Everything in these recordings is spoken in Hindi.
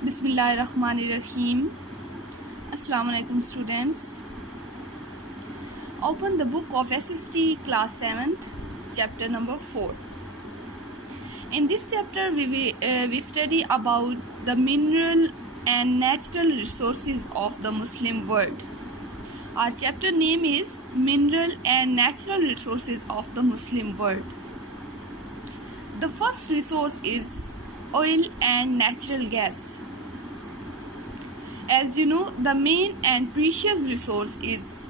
Bismillahirrahmanirrahim. Assalamu alaikum students. Open the book of SST class 7th, chapter number 4. In this chapter we study about the mineral and natural resources of the Muslim world. Our chapter name is Mineral and Natural Resources of the Muslim World. The first resource is oil and natural gas. As you know, the main and precious resource is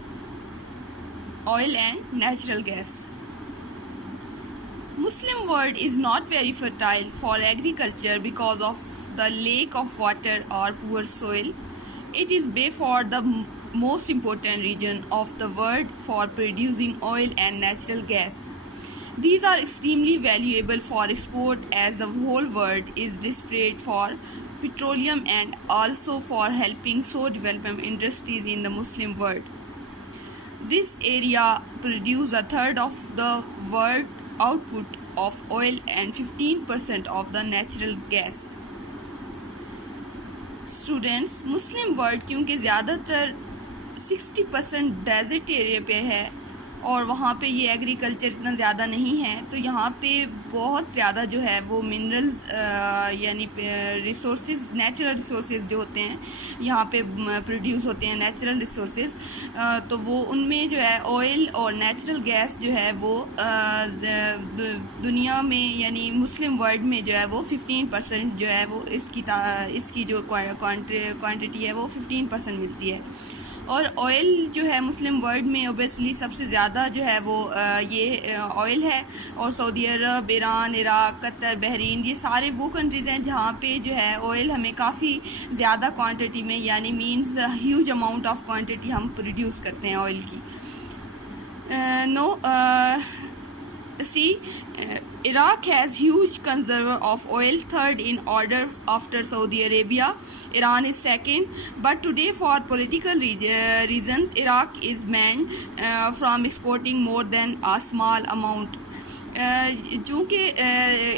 oil and natural gas. Muslim world is not very fertile for agriculture because of the lack of water or poor soil. It is by far the most important region of the world for producing oil and natural gas. These are extremely valuable for export as the whole world is desperate for petroleum and also for helping so development industries in the Muslim world. This area produces a third of the world output of oil and 15% of the natural gas. Students, Muslim world क्योंकि ज़्यादातर 60% डेजर्ट एरिया पे है और वहाँ पे ये एग्रीकल्चर इतना ज़्यादा नहीं है, तो यहाँ पे बहुत ज़्यादा जो है वो मिनरल्स यानी रिसोर्सेज, नेचुरल रिसोर्सेज जो होते हैं यहाँ पे प्रोड्यूस होते हैं, नेचुरल रिसोर्सेज, तो वो उनमें जो है ऑयल और नेचुरल गैस जो है वो दुनिया में यानी मुस्लिम वर्ल्ड में जो है वो 15% जो है वो इसकी जो क्वांटिटी है वो 15% मिलती है। और ऑयल जो है मुस्लिम वर्ल्ड में ओबियसली सबसे ज़्यादा जो है वो ये ऑयल है, और सऊदी अरब, ईरान, इराक, कतर, बहरीन, ये सारे वो कंट्रीज़ हैं जहाँ पे जो है ऑयल हमें काफ़ी ज़्यादा क्वांटिटी में यानी means huge amount of quantity हम प्रोड्यूस करते हैं ऑयल की। Iraq has huge conserver of oil, third in order after Saudi Arabia. Iran is second, but today for political reasons Iraq is banned from exporting more than a small amount. चूँकि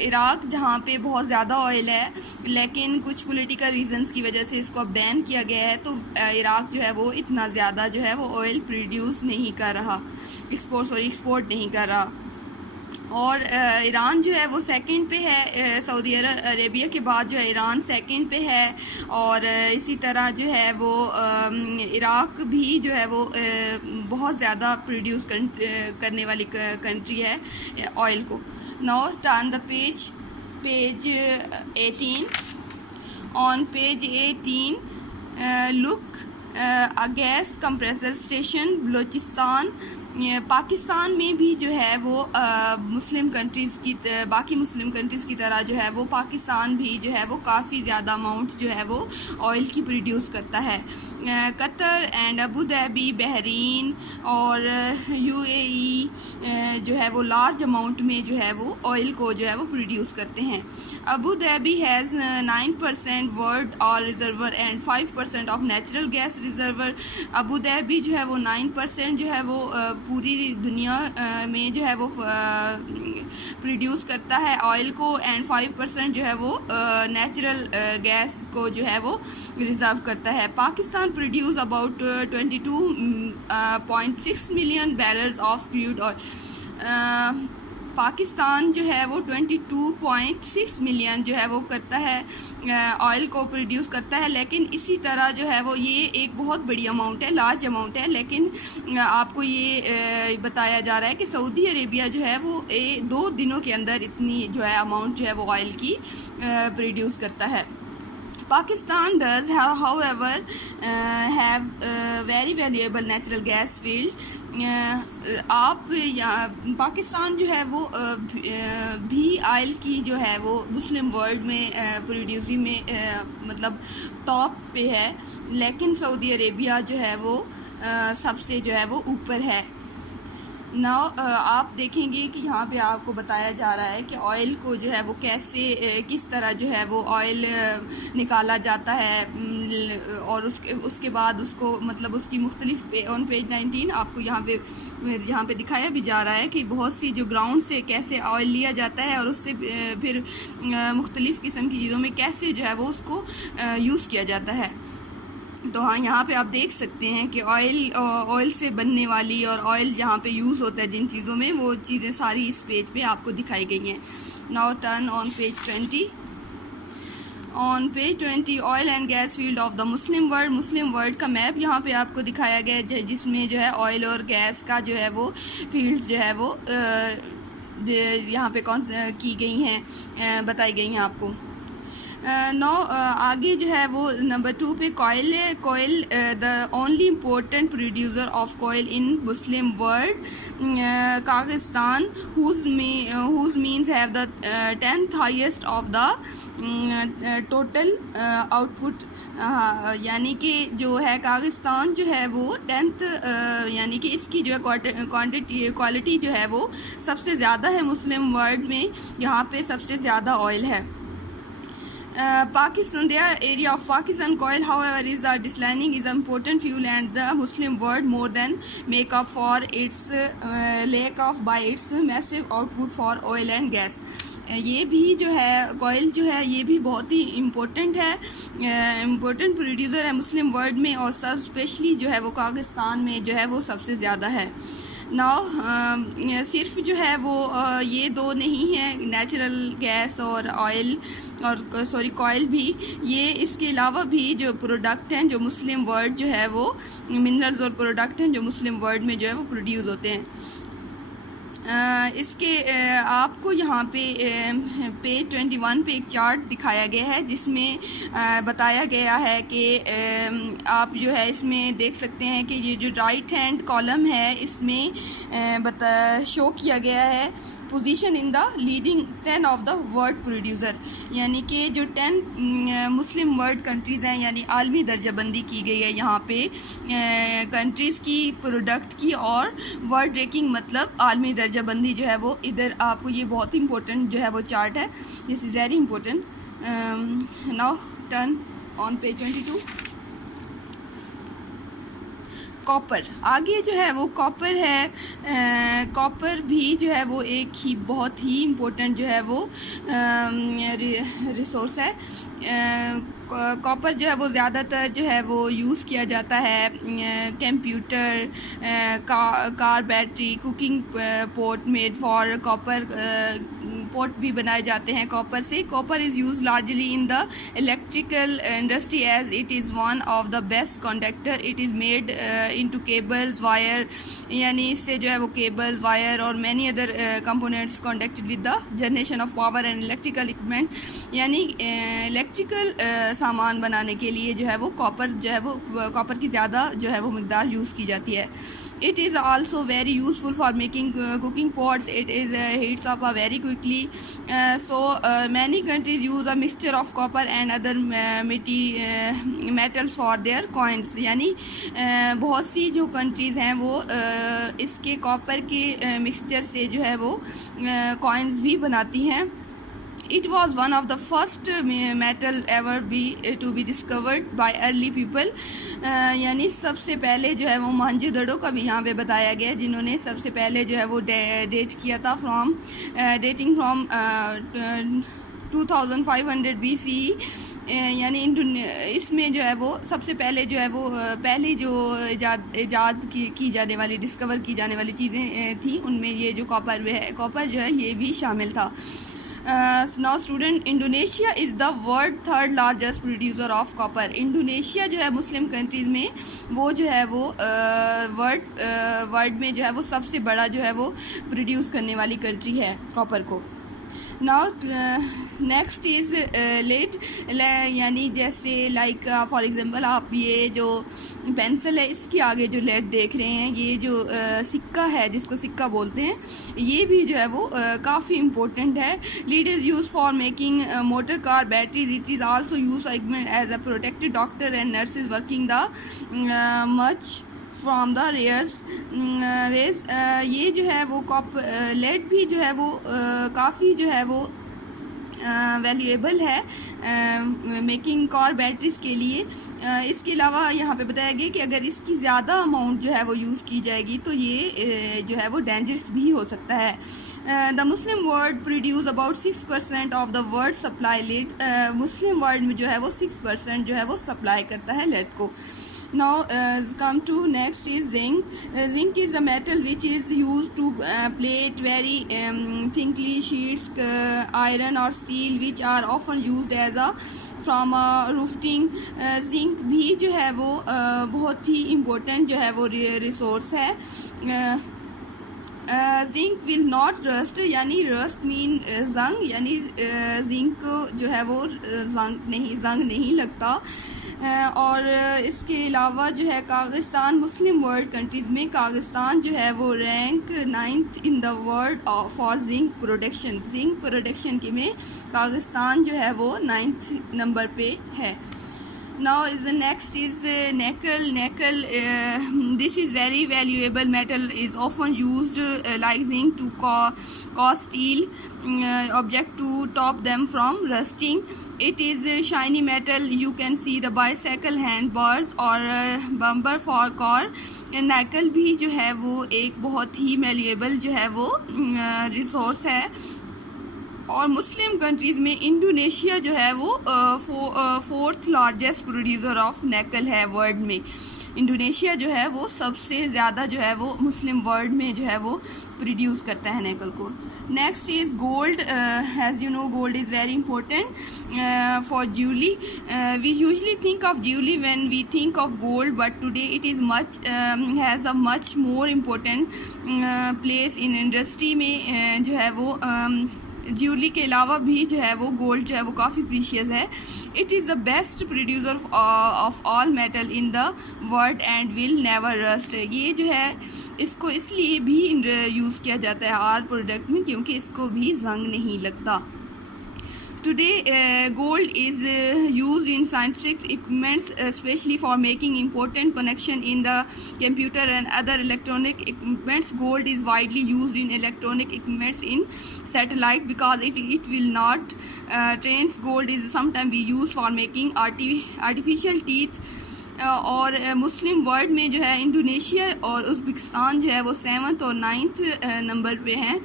इराक़ जहाँ पे बहुत ज़्यादा ऑयल है लेकिन कुछ पॉलिटिकल रीजंस की वजह से इसको बैन किया गया है, तो इराक़ जो है वो इतना ज़्यादा जो है वो ऑयल प्रोड्यूस नहीं कर रहा, एक्सपोर्ट नहीं कर रहा। और ईरान जो है वो सेकंड पे है, सऊदी अरेबिया के बाद जो है ईरान सेकंड पे है, और इसी तरह जो है वो इराक़ भी जो है वो बहुत ज़्यादा प्रोड्यूस करने वाली कंट्री है ऑयल को। Now turn the page 18। On page 18 look a gas compressor station Balochistan. Pakistan में भी जो है वो मुस्लिम कंट्रीज़ की बाकी मुस्लिम कंट्रीज़ की तरह जो है वो पाकिस्तान भी जो है वो काफ़ी ज़्यादा अमाउंट जो है वो ऑयल की प्रोड्यूस करता है। Qatar and Abu Dhabi, Bahrain और यूएई जो है वो लार्ज अमाउंट में जो है वो ऑयल को जो है वो प्रोड्यूस करते हैं। Abu Dhabi has 9% world oil reservoir and 5% of natural gas reservoir. Abu Dhabi जो है वो 9% जो है वो पूरी दुनिया में जो है वो प्रोड्यूस करता है ऑयल को, एंड 5% जो है वो नेचुरल गैस को जो है वो रिजर्व करता है। Pakistan produce about 22.6 million barrels of crude oil. Pakistan जो है वो 22.6 मिलियन जो है वो करता है ऑयल को प्रोड्यूस करता है, लेकिन इसी तरह जो है वो ये एक बहुत बड़ी अमाउंट है, लार्ज अमाउंट है, लेकिन आपको ये बताया जा रहा है कि सऊदी अरेबिया जो है वो 2 दिनों के अंदर इतनी जो है अमाउंट जो है वो ऑयल की प्रोड्यूस करता है। Pakistan does, however, have very valuable natural gas field. आप पाकिस्तान जो है वो भी ऑयल की जो है वो मुस्लिम वर्ल्ड में प्रोड्यूसिंग में मतलब टॉप पे है, लेकिन सऊदी अरेबिया जो है वो सबसे जो है वो ऊपर है। नाउ आप देखेंगे कि यहाँ पे आपको बताया जा रहा है कि ऑयल को जो है वो कैसे किस तरह जो है वो ऑयल निकाला जाता है, और उसके बाद उसको मतलब उसकी मुख्तलिफ ऑन पेज 19 आपको यहाँ पे दिखाया भी जा रहा है कि बहुत सी जो ग्राउंड से कैसे ऑयल लिया जाता है और उससे फिर मुख्तलिफ किस्म की चीज़ों में कैसे जो है वो उसको यूज़ किया जाता है। तो हाँ, यहाँ पे आप देख सकते हैं कि ऑयल से बनने वाली और ऑयल जहाँ पे यूज़ होता है जिन चीज़ों में, वो चीज़ें सारी इस पेज पे आपको दिखाई गई हैं। Now turn on page 20। On page 20 oil and gas field of the Muslim world का मैप यहाँ पे आपको दिखाया गया है, जिसमें जो है ऑयल और गैस का जो है वो फील्ड्स जो है वो यहाँ पे कौन की गई हैं, बताई गई हैं आपको। आगे जो है वो नंबर 2 पे कोयल है। Coal the only important producer of coal in Muslim world, कागिस्तान whose means have the 10th highest of the total output. यानी कि जो है कागिस्तान जो है वो 10th यानी कि इसकी जो है क्वालिटी जो है वो सबसे ज़्यादा है मुस्लिम वर्ल्ड में, यहाँ पे सबसे ज़्यादा ऑयल है। Pakistan, their area of Pakistan coal, however, is declining, is an important fuel, and the Muslim world more than make up for its lack of by its massive output for oil and gas. ये भी जो है कोयल जो है ये भी बहुत ही इम्पोर्टेंट है, इम्पोर्टेंट प्रोड्यूसर है मुस्लिम वर्ल्ड में, और सब स्पेशली जो है वो कागिस्तान में जो है वो सबसे ज़्यादा है। नाउ सिर्फ जो है वो ये दो नहीं है, नेचुरल गैस और ऑयल और कोयल भी, ये इसके अलावा भी जो प्रोडक्ट हैं जो मुस्लिम वर्ल्ड जो है वो मिनरल्स और प्रोडक्ट हैं जो मुस्लिम वर्ल्ड में जो है वो प्रोड्यूस होते हैं। इसके आपको यहाँ पे पेज 21 पे एक चार्ट दिखाया गया है जिसमें बताया गया है कि आप जो है इसमें देख सकते हैं कि ये जो राइट हैंड कॉलम है इसमें शो किया गया है position in the leading 10 of the world producer, यानी कि जो 10 मुस्लिम वर्ल्ड कंट्रीज़ हैं, यानी आलमी दर्जाबंदी की गई है यहाँ पे कंट्रीज़ की प्रोडक्ट की, और वर्ल्ड रैंकिंग मतलब आलमी दर्जाबंदी जो है वो इधर आपको ये बहुत इंपॉर्टेंट जो है वो चार्ट है, this is very important. Now turn on page 22। Copper, आगे जो है वो कॉपर है। कॉपर भी जो है वो एक ही बहुत ही इम्पोर्टेंट जो है वो रिसोर्स है। कॉपर जो है वो ज़्यादातर जो है वो यूज़ किया जाता है computer, car battery, cooking pot made for copper pot भी बनाए जाते हैं कॉपर से। Copper is use largely in the electrical industry as it is one of the best conductor. It is made into cables, wire, यानी इससे जो है वो केबल, वायर और many other components connected with the generation of power and electrical equipments, यानी इलेक्ट्रिकल सामान बनाने के लिए जो है वो कॉपर जो है वो कॉपर की ज़्यादा जो है वो मिकदार यूज़ की जाती है। It is also very useful for making cooking pots. It is heats up very quickly. So many countries use a mixture of copper and other metals for their coins. यानी बहुत सी जो कंट्रीज़ हैं वो इसके कॉपर के मिक्सचर से जो है वो कॉइन्स भी बनाती हैं। It was one of the first metal ever to be discovered by early people. यानी सबसे पहले जो है वो मोहनजोदड़ो का भी यहाँ पे बताया गया है, जिन्होंने सबसे पहले जो है वो डेट किया था डेटिंग फ्रॉम 2500 BCE। यानी इसमें जो है वो सबसे पहले जो है वो पहली जो इजाद की जाने वाली, डिस्कवर की जाने वाली चीज़ें थी, उनमें ये जो कॉपर जो है ये भी शामिल था। Now student, Indonesia is the world 3rd largest producer of copper. Indonesia जो है मुस्लिम कंट्रीज़ में वो जो है वो वर्ल्ड में जो है वो सबसे बड़ा जो है वो प्रोड्यूस करने वाली कंट्री है कॉपर को। नाउ नेक्स्ट इज़ लेड, यानी जैसे लाइक फॉर एग्जांपल आप ये जो पेंसिल है इसके आगे जो लेड देख रहे हैं, ये जो सिक्का है जिसको सिक्का बोलते हैं, ये भी जो है वो काफ़ी इम्पोर्टेंट है। Lead is use for making motor car batteries. It is also use as a protected doctor and nurses working the much from the rays. ये जो है वो लेड भी जो है वो काफ़ी जो है वो वैल्यूएबल है मेकिंग कार बैटरीज के लिए। इसके अलावा यहाँ पे बताया गया कि अगर इसकी ज़्यादा अमाउंट जो है वो यूज़ की जाएगी तो ये जो है वो डेंजरस भी हो सकता है। The Muslim world produce about 6% of the world supply lead. Muslim world में जो है वो 6% जो है वो सप्लाई करता है लेड को। Now come to next is zinc. Zinc is a metal which is used to plate very thickly sheets iron or steel which are often used as a from a roofing. zinc भी जो है वो बहुत ही important जो है वो रिसोर्स है। जिंक विल नॉट रस्ट, यानी रस्ट मीन जंग, यानी जिंक जो है वो जंग नहीं लगता। और इसके अलावा जो है कागिस्तान मुस्लिम वर्ल्ड कंट्रीज़ में कागिस्तान जो है वो rank 9th in the world for zinc production. Zinc production के में कागिस्तान जो है वो 9th नंबर पे है। Now is the next is nickel. Nickel this is very valuable metal, is often used like zinc to cause steel object to stop them from rusting. It is a shiny metal. You can see the bicycle handbars or bumper for car. निकल भी जो है वो एक बहुत ही वैल्यूएबल जो है वो रिसोर्स है। और मुस्लिम कंट्रीज़ में इंडोनेशिया जो है वो 4th लार्जेस्ट प्रोड्यूसर ऑफ निकल है वर्ल्ड में। इंडोनेशिया जो है वो सबसे ज़्यादा जो है वो मुस्लिम वर्ल्ड में जो है वो प्रोड्यूस करता है निकल को। Next is gold. As you know gold is very important for jewellery. We usually think of jewellery when we think of gold, but today it is much has a much more important place in industry में जो है वो ज्वेलरी के अलावा भी जो है वो गोल्ड जो है वो काफ़ी प्रीशियस है। It is the best producer of all metal in the world and will never rust. ये जो है इसको इसलिए भी यूज़ किया जाता है हर प्रोडक्ट में क्योंकि इसको भी जंग नहीं लगता। Today, gold is used in scientific equipments, especially for making important connection in the computer and other electronic equipments. Gold is widely used in electronic equipments in satellite because it will not trains. Gold is sometimes be used for making artificial teeth. और मुस्लिम वर्ल्ड में जो है इंडोनेशिया और उज़्बेकिस्तान जो है वो 7th और 9th नंबर पे हैं।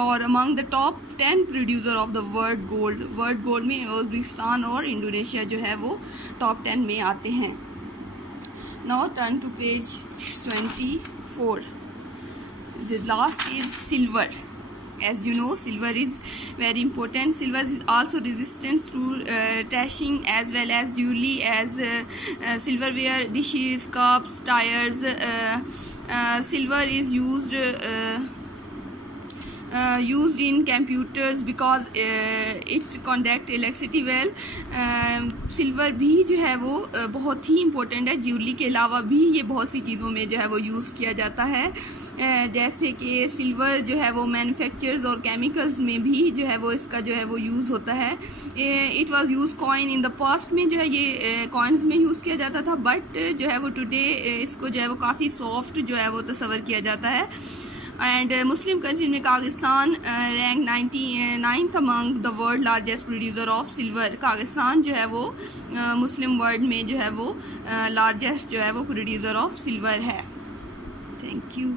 और among the top 10 producer of the world gold में उज़्बेकिस्तान और इंडोनेशिया जो है वो टॉप 10 में आते हैं। Now turn to page 24। The last is silver. As you know, silver is very important. Silver is also resistant to trashing as well as jewelry, as silverware, dishes, cups, tires. Silver is used in computers because it conduct electricity well. Silver भी जो है वो बहुत ही इम्पोर्टेंट है। ज्वेलरी के अलावा भी ये बहुत सी चीज़ों में जो है वो यूज़ किया जाता है। जैसे कि सिल्वर जो है वो मैन्युफैक्चर्स और केमिकल्स में भी जो है वो इसका जो है वो यूज़ होता है। It was use coin in the past में जो है ये कॉइन्स में यूज़ किया जाता था, बट जो है वो टुडे इसको जो है वो काफ़ी सॉफ्ट जो है वो तस्वर किया जाता है। एंड मुस्लिम कंट्री में Pakistan rank 99th among the world largest producer of silver. Pakistan जो है वो मुस्लिम वर्ल्ड में जो है वो लार्जेस्ट जो है वो प्रोड्यूसर ऑफ सिल्वर है। Thank you.